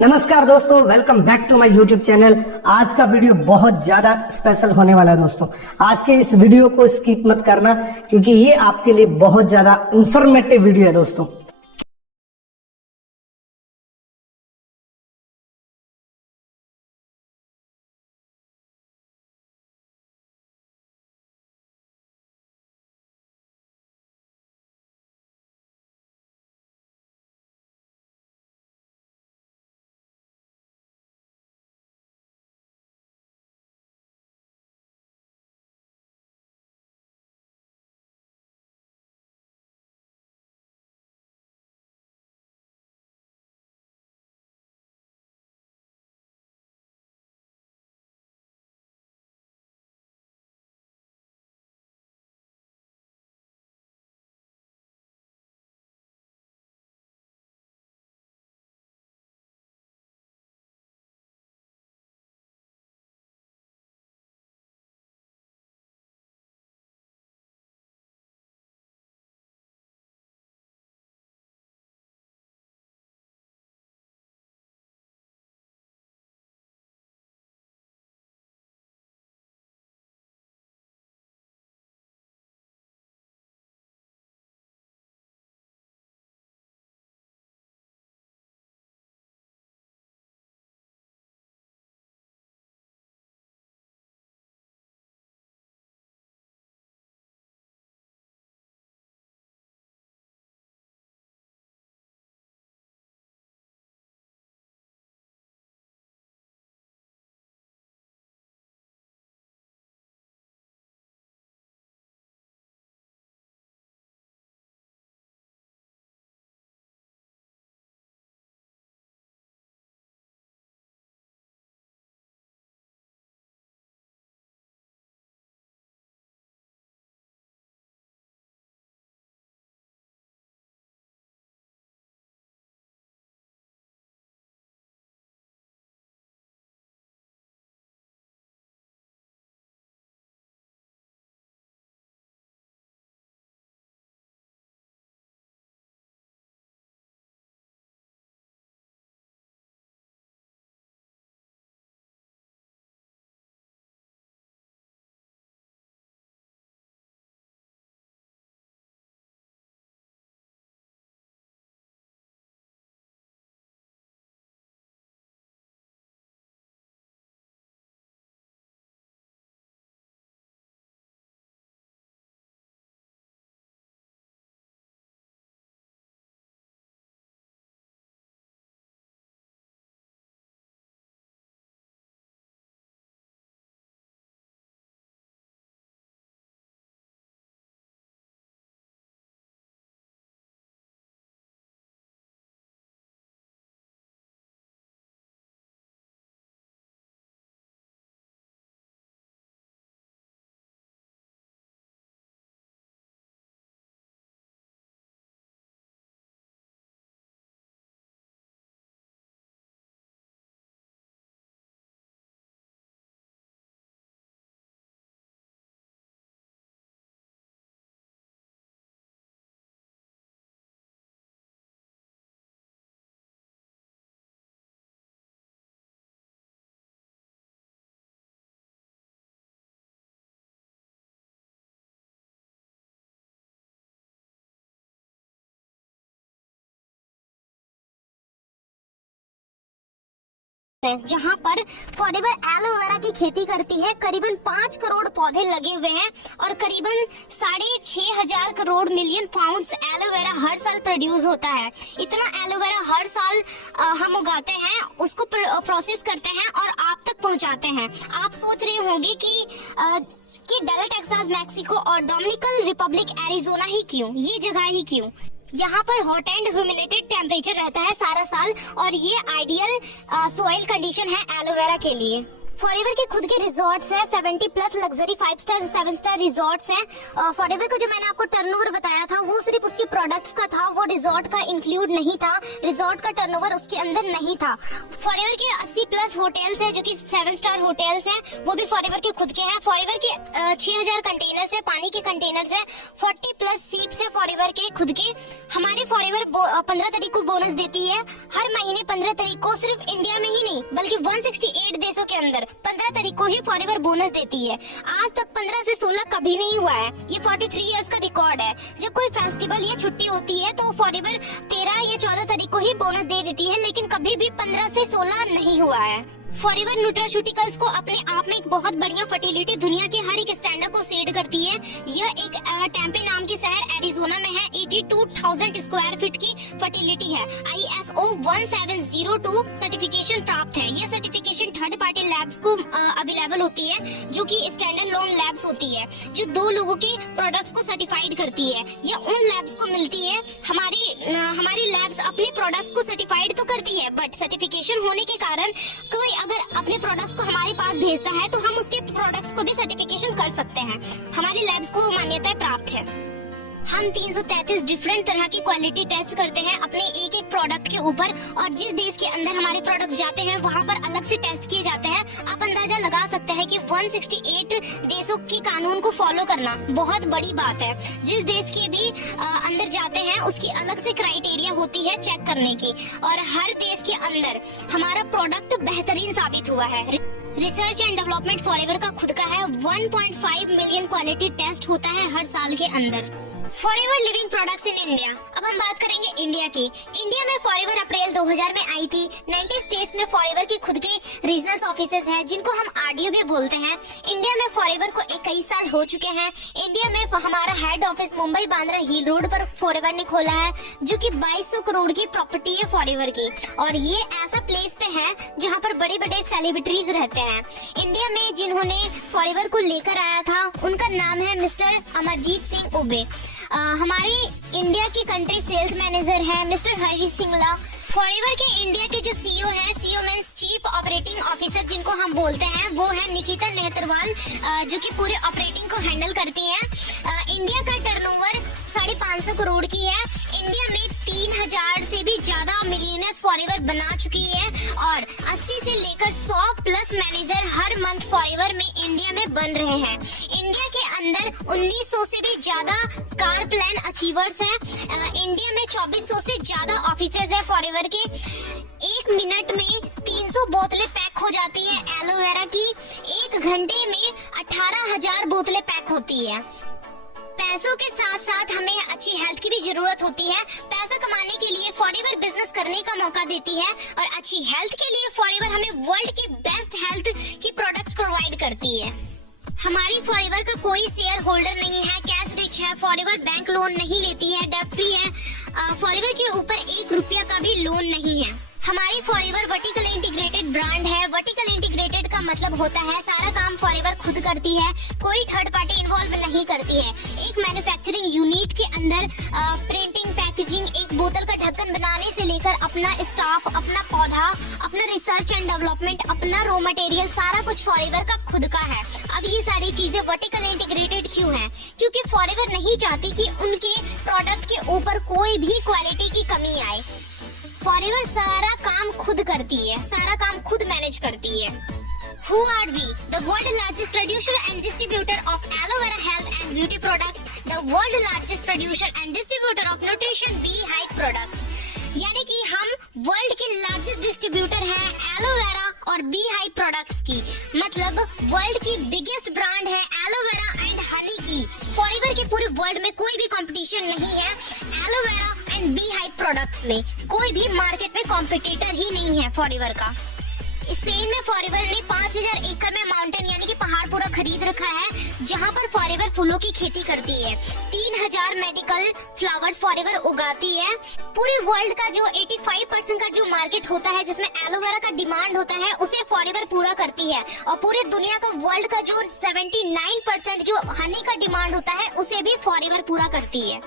नमस्कार दोस्तों, welcome back to my YouTube channel. आज का वीडियो बहुत ज्यादा स्पेशल होने वाला है दोस्तों। आज के इस वीडियो को स्किप मत करना क्योंकि ये आपके लिए बहुत ज्यादा इंफॉर्मेटिव वीडियो है दोस्तों। जहां पर फॉरेवर एलोवेरा की खेती करती है। करीबन 5 करोड़ पौधे लगे हुए हैं और करीबन 6,500 करोड़ मिलियन पाउंड्स एलोवेरा हर साल प्रोड्यूस होता है। इतना एलोवेरा हर साल हम उगाते हैं, उसको प्रोसेस करते हैं और आप तक पहुंचाते हैं। आप सोच रहे होंगे कि डल टेक्सास मैक्सिको और डोमिनिकन रिपब्लिक एरिजोना ही क्यों, ये जगह ही क्यों? यहाँ पर हॉट एंड ह्यूमिडेटेड टेम्परेचर रहता है सारा साल और ये आइडियल सोइल कंडीशन है एलोवेरा के लिए। फॉरएवर के खुद के रिजॉर्ट्स हैं, 70 plus luxury 5 star 7 star resorts हैं। फॉरएवर का जो मैंने आपको टर्नओवर बताया था वो सिर्फ उसकी प्रोडक्ट्स का था, वो रिजॉर्ट का इंक्लूड नहीं था, रिजॉर्ट का टर्नओवर उसके अंदर नहीं था। फॉरएवर के 80 प्लस होटल्स हैं जो कि 7 स्टार होटल्स हैं, वो भी फॉरएवर के खुद के हैं। फॉरएवर के 6000 कंटेनर्स है, पानी के कंटेनर्स है, 40 प्लस सीप्स है फॉरएवर के खुद के। हमारे फॉरएवर 15 तारीख को बोनस देती है, हर महीने 15 तारीख को, सिर्फ इंडिया में ही नहीं बल्कि 168 देशों के अंदर 15 तारीख को ही फॉरएवर बोनस देती है। आज तक 15 से 16 कभी नहीं हुआ है, ये 43 इयर्स का रिकॉर्ड है। जब कोई फेस्टिवल या छुट्टी होती है तो फॉरएवर 13 या 14 तारीख को ही बोनस दे देती है, लेकिन कभी भी 15 से 16 नहीं हुआ है। फॉरएवर न्यूट्रास्यूटिकल्स को अपने आप में एक बहुत बढ़िया फर्टिलिटी दुनिया के हर एक स्टैंडर्ड को सेट करती है। यह एक टेम्पे नाम के शहर एरिजोना में है, 82,000 स्क्वायर फीट की फर्टिलिटी है। ISO 1702 सर्टिफिकेशन प्राप्त है। यह सर्टिफिकेशन थर्ड पार्टी लैब्स को अवेलेबल होती है, जो कि स्टैंडर्ड लोन लैब्स होती है, जो 2 लोगों के प्रोडक्ट्स को सर्टिफाइड करती है। यह उन लैब्स को मिलती है, हमारी लैब्स अपने प्रोडक्ट्स को सर्टिफाइड तो करती है, बट सर्टिफिकेशन होने के कारण कोई अगर अपने प्रोडक्ट्स को हमारे पास भेजता है तो हम उसके प्रोडक्ट्स को भी सर्टिफिकेशन कर सकते हैं। हमारी लैब्स को मान्यता प्राप्त है। हम 333 डिफरेंट तरह की क्वालिटी टेस्ट करते हैं अपने एक एक प्रोडक्ट के ऊपर, और जिस देश के अंदर हमारे प्रोडक्ट्स जाते हैं वहाँ पर अलग से टेस्ट किए जाते हैं। आप अंदाजा लगा सकते हैं कि 168 देशों के कानून को फॉलो करना बहुत बड़ी बात है। जिस देश के भी अंदर जाते हैं उसकी अलग से क्राइटेरिया होती है चेक करने की, और हर देश के अंदर हमारा प्रोडक्ट बेहतरीन साबित हुआ है। रिसर्च एंड डेवलपमेंट फॉरएवर का खुद का है, 1.5 मिलियन क्वालिटी टेस्ट होता है हर साल के अंदर। Forever living products in India. अब हम बात करेंगे इंडिया की। इंडिया में फॉरएवर अप्रैल 2000 में आई थी। 90 स्टेट्स में फॉरएवर के खुद के रीजनल ऑफिसेज हैं, जिनको हम RDO भी बोलते हैं। इंडिया में फॉरएवर को 21 साल हो चुके हैं। इंडिया में हमारा हेड ऑफिस मुंबई बांद्रा हिल रोड पर फॉरएवर ने खोला है, जो कि 2200 करोड़ की प्रॉपर्टी है फॉरएवर की, और ये ऐसा प्लेस पे है जहाँ पर बड़े बड़े सेलिब्रिटीज रहते हैं। इंडिया में जिन्होंने फॉरएवर को लेकर आया था उनका नाम है मिस्टर अमरजीत सिंह उबे। हमारे इंडिया की कंट्री सेल्स मैनेजर है मिस्टर हरी सिंगला। फॉरएवर के इंडिया के जो CEO है, CEO means chief operating officer जिनको हम बोलते हैं, वो है निकिता नेहतरवाल, जो कि पूरे ऑपरेटिंग को हैंडल करती हैं। इंडिया का टर्नओवर 550 करोड़ की है। इंडिया में 3000 से भी ज्यादा मिलियनर्स फॉरएवर बना चुकी है, और 80 से लेकर 100 प्लस मैनेजर हर मंथ फॉरएवर में इंडिया में बन रहे हैं। इंडिया के अंदर 1900 से भी ज्यादा कार प्लान अचीवर्स हैं। इंडिया में 2400 से ज्यादा ऑफिसेज है फॉरएवर के। 1 मिनट में 300 बोतलें पैक हो जाती है एलोवेरा की। 1 घंटे में 18,000 बोतलें पैक होती है। पैसों के साथ साथ हमें अच्छी हेल्थ की भी जरूरत होती है। पैसा कमाने के लिए फॉरएवर बिजनेस करने का मौका देती है, और अच्छी हेल्थ के लिए फॉरएवर हमें वर्ल्ड की बेस्ट हेल्थ की प्रोडक्ट्स प्रोवाइड करती है। हमारी फॉरएवर का कोई शेयर होल्डर नहीं है, कैश रिच है। फॉरएवर बैंक लोन नहीं लेती है, डेट फ्री है। फॉरएवर के ऊपर 1 रुपया का भी लोन नहीं है। हमारी फॉरएवर वर्टिकल इंटीग्रेटेड ब्रांड है। वर्टिकल इंटीग्रेटेड का मतलब होता है सारा काम फॉरएवर खुद करती है, कोई थर्ड पार्टी इन्वॉल्व नहीं करती है। एक मैन्युफैक्चरिंग यूनिट के अंदर प्रिंटिंग, पैकेजिंग, एक बोतल का ढक्कन बनाने से लेकर अपना स्टाफ, अपना पौधा, अपना रिसर्च एंड डेवलपमेंट, अपना रॉ मटेरियल, सारा कुछ फॉरएवर का खुद का है। अब ये सारी चीजें वर्टिकल इंटीग्रेटेड क्यों है? क्योंकि फॉरएवर नहीं चाहती कि उनके प्रोडक्ट के ऊपर कोई भी क्वालिटी की कमी आए। फॉरएवर सारा काम खुद करती है, सारा काम खुद मैनेज करती है। Who are we? The world largest producer and distributor of aloe vera health and beauty products. The world largest producer and distributor of nutrition Beehive products. यानी कि हम वर्ल्ड के लार्जेस्ट डिस्ट्रीब्यूटर हैं एलोवेरा और beehive products की। मतलब world की biggest brand है एलोवेरा एंड हनी की। फॉरएवर के पूरे वर्ल्ड में कोई भी कंपटीशन नहीं है एलोवेरा एंड बीहाइव प्रोडक्ट्स में। कोई भी मार्केट में कॉम्पिटिटर ही नहीं है फॉरएवर का। स्पेन में फॉरएवर ने 5000 एकड़ में माउंटेन यानी कि पहाड़ पूरा खरीद रखा है, जहां पर फॉरएवर फूलों की खेती करती है। 3000 मेडिकल फ्लावर्स फॉरएवर उगाती है। पूरे वर्ल्ड का जो 85% का जो मार्केट होता है जिसमें एलोवेरा का डिमांड होता है, उसे फॉरएवर पूरा करती है। और पूरे दुनिया का वर्ल्ड का जो 79% जो हनी का डिमांड होता है, उसे भी फॉरएवर पूरा करती है।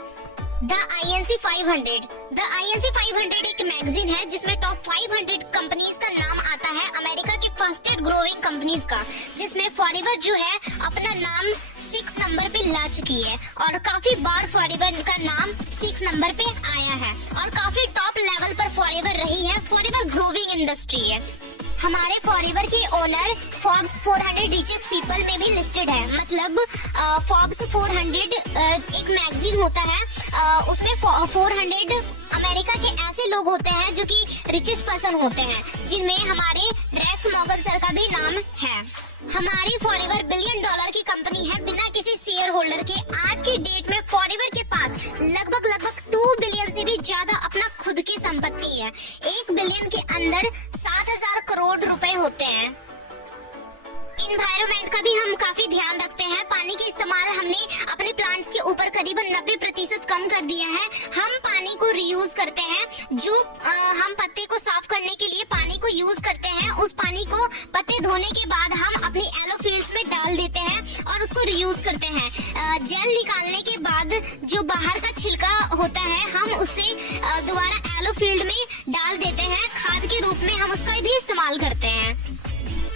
The INC 500 एक मैगजीन है जिसमें टॉप 500 कंपनीज का नाम आता है। अमेरिका के फास्टेस्ट ग्रोइंग कंपनीज का, जिसमें फॉरएवर जो है अपना नाम 6 नंबर पे ला चुकी है और काफी बार फॉरएवर का नाम 6 नंबर पे आया है और काफी टॉप लेवल पर फॉरएवर रही है। फॉरएवर ग्रोइंग इंडस्ट्री है। हमारे फॉरएवर के ओनर फोर्ब्स 400 रिचेस्ट पीपल में भी लिस्टेड है। मतलब फोर्ब्स 400 एक मैगजीन होता है, उसमें 400 अमेरिका के ऐसे लोग होते हैं जो कि रिचेस्ट पर्सन होते हैं, जिनमें हमारे रेक्स मॉर्गन सर का भी नाम है। हमारी फॉरएवर $1 बिलियन की कंपनी है बिना किसी शेयर होल्डर के। आज की डेट में फॉरएवर के पास लगभग 2 बिलियन से भी ज्यादा अपना खुद की संपत्ति है। 1 बिलियन के अंदर 7,000 करोड़ रुपए होते हैं। इन्वायरमेंट का भी हम काफी ध्यान रखते हैं। पानी के इस्तेमाल हमने अपने प्लांट्स के ऊपर करीबन 90% कम कर दिया है। हम पानी को रीयूज करते हैं। जो हम पत्ते को साफ करने के लिए पानी को यूज करते हैं, उस पानी को पत्ते धोने के बाद हम अपनी एलो फील्ड्स में डाल देते हैं और उसको रीयूज करते हैं। जेल निकालने के बाद जो बाहर का छिलका होता है, हम उसे दोबारा एलो फील्ड में डाल देते हैं। खाद के रूप में हम उसका भी इस्तेमाल करते हैं।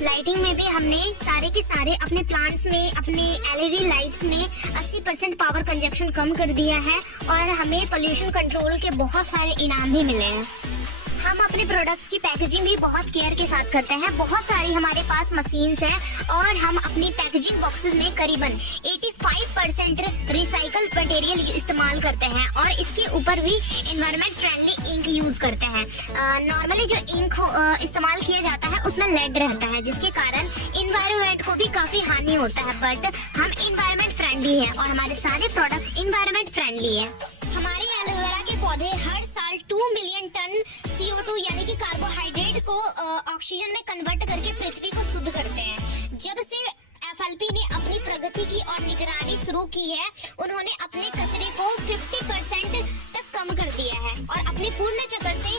लाइटिंग में भी हमने सारे के सारे अपने प्लांट्स में, अपने एलईडी लाइट्स में 80% पावर कंजप्शन कम कर दिया है और हमें पोल्यूशन कंट्रोल के बहुत सारे इनाम भी मिले हैं। हम अपने प्रोडक्ट्स की पैकेजिंग भी बहुत केयर के साथ करते हैं। बहुत सारी हमारे पास मशीन्स हैं और हम अपनी पैकेजिंग बॉक्सेस में करीबन 85% रिसाइकल मटेरियल इस्तेमाल करते हैं और इसके ऊपर भी एनवायरनमेंट फ्रेंडली इंक यूज करते हैं। नॉर्मली जो इंक इस्तेमाल किया जाता है उसमें लेड रहता है, जिसके कारण एनवायरनमेंट को भी काफी हानि होता है। बट हम एनवायरनमेंट फ्रेंडली है और हमारे सारे प्रोडक्ट्स एनवायरनमेंट फ्रेंडली है। हमारे एलोवेरा के पौधे हर साल 2 मिलियन टन CO2 यानी कि कार्बोहाइड्रेट को ऑक्सीजन में कन्वर्ट करके पृथ्वी को शुद्ध करते हैं। जब से FLP ने अपनी प्रगति की और निगरानी शुरू की है, उन्होंने अपने कचरे को 50% तक कम कर दिया है और अपने पूर्ण चक्र से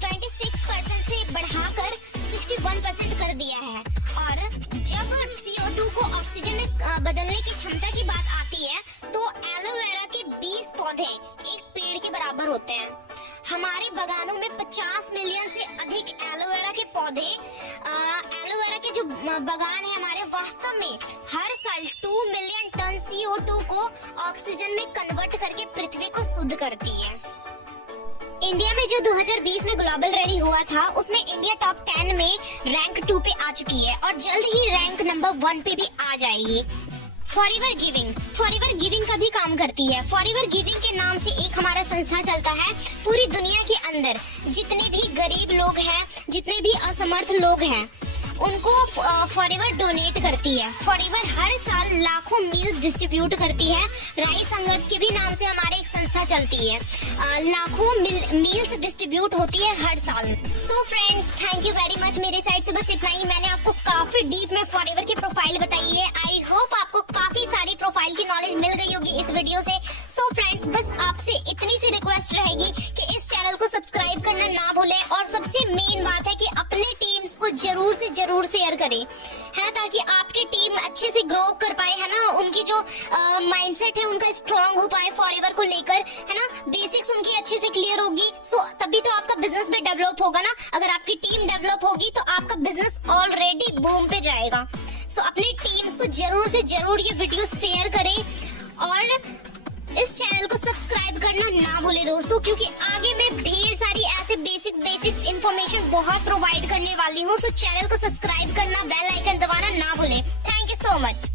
26% से बढ़ाकर 61% कर दिया है। और जब CO2 को ऑक्सीजन में बदलने की क्षमता की बात आती है, तो एलोवेरा के 20 पौधे एक पेड़ के बराबर होते हैं। हमारे बागानों में 50 मिलियन से अधिक एलोवेरा के पौधे, एलोवेरा के जो बागान है हमारे, वास्तव में हर साल 2 मिलियन टन CO2 को ऑक्सीजन में कन्वर्ट करके पृथ्वी को शुद्ध करती है। इंडिया में जो 2020 में ग्लोबल रैली हुआ था, उसमें इंडिया टॉप 10 में रैंक 2 पे आ चुकी है और जल्द ही रैंक नंबर 1 पे भी आ जाएगी। फॉरएवर गिविंग का भी काम करती है। फॉरएवर गिविंग के नाम से एक हमारा संस्था चलता है। पूरी दुनिया के अंदर जितने भी गरीब लोग हैं, जितने भी असमर्थ लोग हैं, उनको फॉरएवर डोनेट करती है। फॉरएवर हर साल लाखों मील्स डिस्ट्रीब्यूट करती है। राइस हंगर्स के भी नाम से हमारे एक संस्था चलती है। लाखों मील्स डिस्ट्रीब्यूट होती है हर साल। So friends, thank you very much. मेरे साइड से बस इतना ही। मैंने आपको काफी डीप में फॉरएवर की प्रोफाइल बताई है। आई होप आपको काफी सारी प्रोफाइल की नॉलेज मिल गई होगी इस वीडियो से। सो फ्रेंड्स, बस आपसे इतनी सी रिक्वेस्ट रहेगी कि इस चैनल को सब्सक्राइब करना ना भूलें और सबसे मेन बात है कि अपने टीम्स को जरूर से जरूर शेयर करें, है, ताकि आपकी टीम अच्छे से ग्रो कर पाए, है ना। उनकी जो माइंडसेट है उनका स्ट्रांग हो पाए फॉरएवर को लेकर, है ना। बेसिक्स उनकी अच्छे से क्लियर होगी, सो तभी तो आपका बिजनेस भी डेवलप होगा ना। अगर आपकी टीम डेवलप होगी तो आपका बिजनेस ऑलरेडी बूम पे जाएगा। सो अपनी टीम्स को जरूर से जरूर ये वीडियो शेयर करें और इस चैनल को सब्सक्राइब करना ना भूले दोस्तों, क्योंकि आगे मैं ढेर सारी ऐसे बेसिक्स इंफॉर्मेशन बहुत प्रोवाइड करने वाली हूँ। सो चैनल को सब्सक्राइब करना, बेल आइकन दबाना ना भूले। Thank you so much.